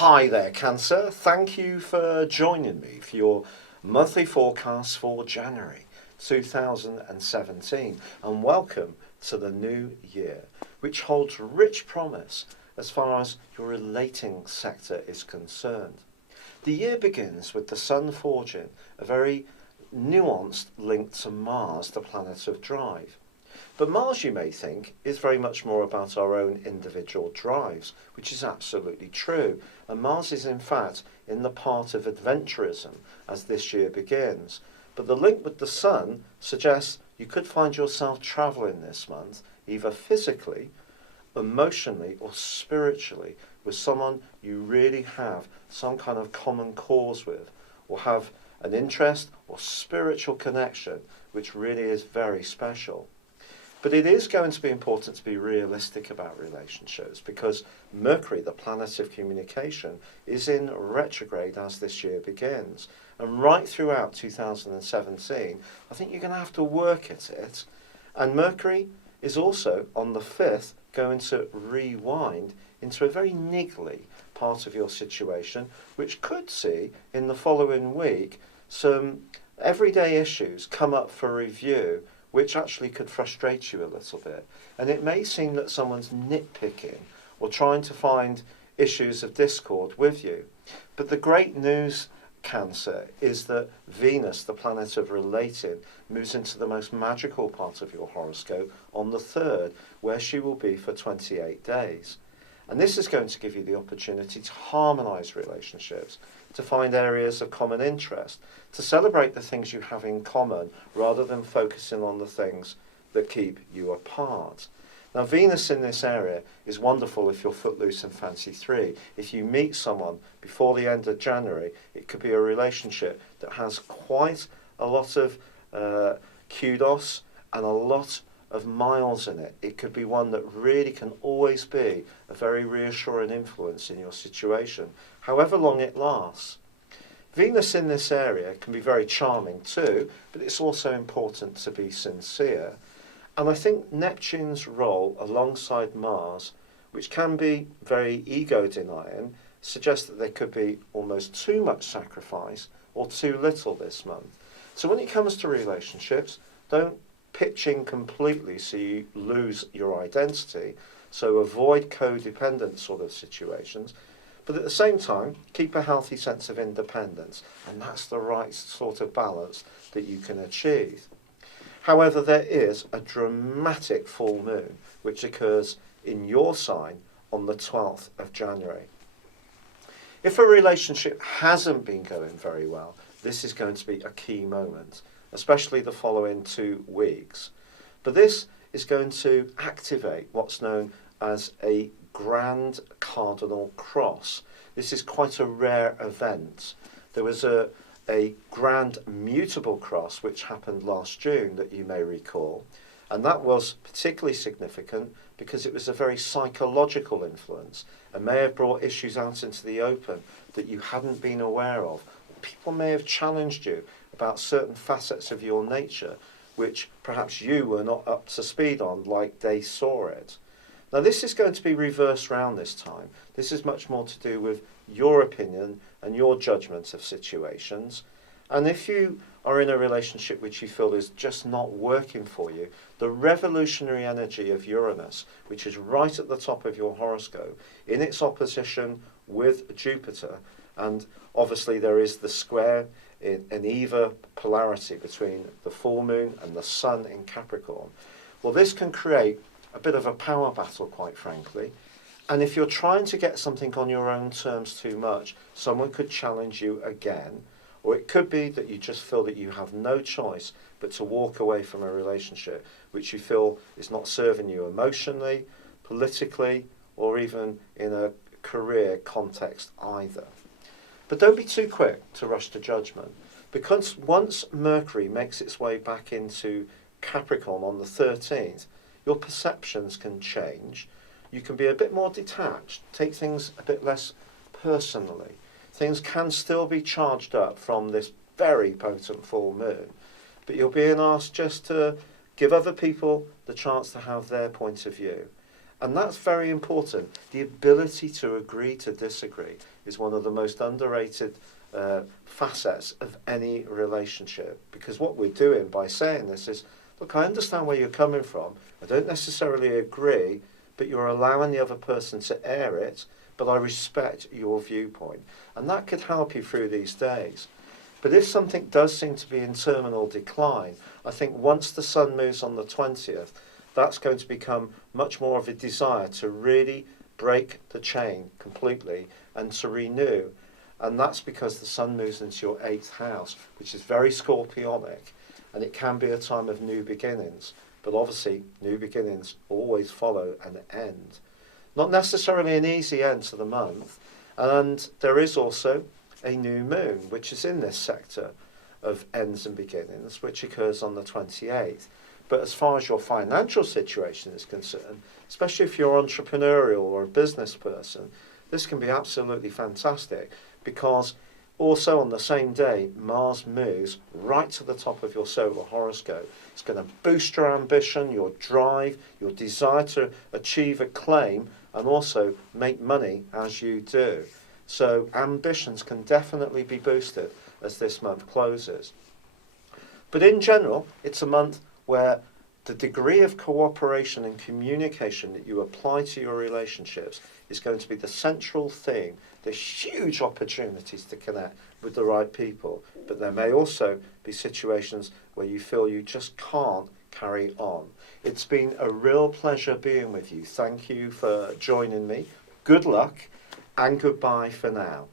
Hi there, Cancer. Thank you for joining me for your monthly forecast for January 2017, and welcome to the new year, which holds rich promise as far as your relating sector is concerned. The year begins with the Sun forging a very nuanced link to Mars, the planet of drive. But Mars, you may think, is very much more about our own individual drives, which is absolutely true. And Mars is in fact in the part of adventurism as this year begins. But the link with the Sun suggests you could find yourself travelling this month, either physically, emotionally or spiritually, with someone you really have some kind of common cause with, or have an interest or spiritual connection which really is very special. But it is going to be important to be realistic about relationships, because Mercury, the planet of communication, is in retrograde as this year begins. And right throughout 2017, I think you're going to have to work at it. And Mercury is also, on the 5th, going to rewind into a very niggly part of your situation, which could see in the following week some everyday issues come up for review, which actually could frustrate you a little bit. And it may seem that someone's nitpicking or trying to find issues of discord with you. But the great news, Cancer, is that Venus, the planet of relating, moves into the most magical part of your horoscope on the 3rd, where she will be for 28 days. And this is going to give you the opportunity to harmonise relationships, to find areas of common interest, to celebrate the things you have in common rather than focusing on the things that keep you apart. Now, Venus in this area is wonderful if you're footloose and fancy free. If you meet someone before the end of January, it could be a relationship that has quite a lot of kudos and a lot of miles in it. It could be one that really can always be a very reassuring influence in your situation, however long it lasts. Venus in this area can be very charming too, but it's also important to be sincere. And I think Neptune's role alongside Mars, which can be very ego-denying, suggests that there could be almost too much sacrifice or too little this month. So when it comes to relationships, don't pitch in completely so you lose your identity, so avoid codependent sort of situations, but at the same time keep a healthy sense of independence, and that's the right sort of balance that you can achieve. However, there is a dramatic full moon which occurs in your sign on the 12th of January. If a relationship hasn't been going very well, this is going to be a key moment, especially the following 2 weeks. But this is going to activate what's known as a grand cardinal cross. This is quite a rare event. There was a grand mutable cross which happened last June that you may recall, and that was particularly significant because it was a very psychological influence and may have brought issues out into the open that you hadn't been aware of. People may have challenged you about certain facets of your nature which perhaps you were not up to speed on like they saw it. Now this is going to be reversed round this time. This is much more to do with your opinion and your judgment of situations. And if you are in a relationship which you feel is just not working for you, the revolutionary energy of Uranus, which is right at the top of your horoscope, in its opposition with Jupiter, and obviously there is the square in an either polarity between the full moon and the Sun in Capricorn. Well, this can create a bit of a power battle, quite frankly. And if you're trying to get something on your own terms too much, someone could challenge you again. Or it could be that you just feel that you have no choice but to walk away from a relationship which you feel is not serving you emotionally, politically, or even in a career context either. But don't be too quick to rush to judgment, because once Mercury makes its way back into Capricorn on the 13th, your perceptions can change. You can be a bit more detached, take things a bit less personally. Things can still be charged up from this very potent full moon, but you're being asked just to give other people the chance to have their point of view. And that's very important. The ability to agree to disagree is one of the most underrated facets of any relationship. Because what we're doing by saying this is, look, I understand where you're coming from. I don't necessarily agree, but you're allowing the other person to air it, but I respect your viewpoint. And that could help you through these days. But if something does seem to be in terminal decline, I think once the sun moves on the 20th, that's going to become much more of a desire to really break the chain completely and to renew. And that's because the sun moves into your 8th house, which is very scorpionic, and it can be a time of new beginnings. But obviously, new beginnings always follow an end. Not necessarily an easy end to the month. And there is also a new moon, which is in this sector of ends and beginnings, which occurs on the 28th. But as far as your financial situation is concerned, especially if you're entrepreneurial or a business person, this can be absolutely fantastic, because also on the same day, Mars moves right to the top of your solar horoscope. It's going to boost your ambition, your drive, your desire to achieve a claim, and also make money as you do. So ambitions can definitely be boosted as this month closes. But in general, it's a month where the degree of cooperation and communication that you apply to your relationships is going to be the central theme. There's huge opportunities to connect with the right people, but there may also be situations where you feel you just can't carry on. It's been a real pleasure being with you. Thank you for joining me. Good luck, and goodbye for now.